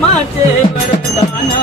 माचे वरदाना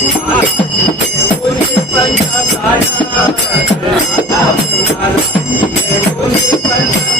पंच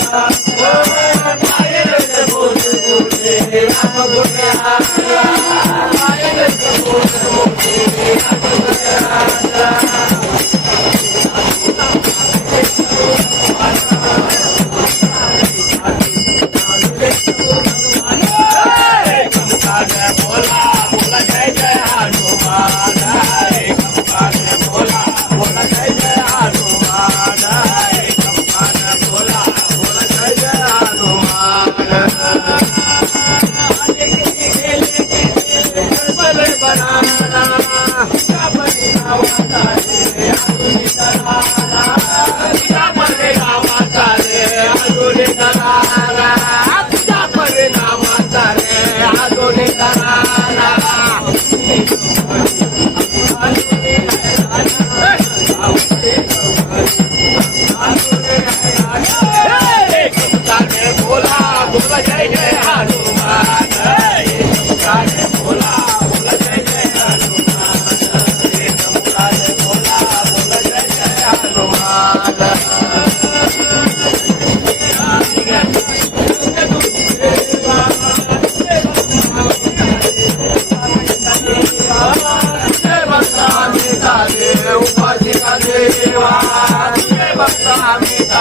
राम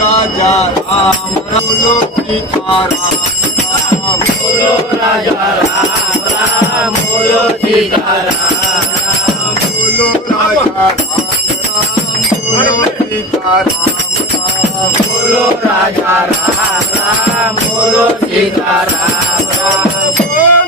রাজা রাম হলো সীতারাম রাম হলো রাজা রাম রাম হলো সীতারাম হলো রাজা রাম হলো সীতারাম হলো রাজা রাম রাম হলো রাম।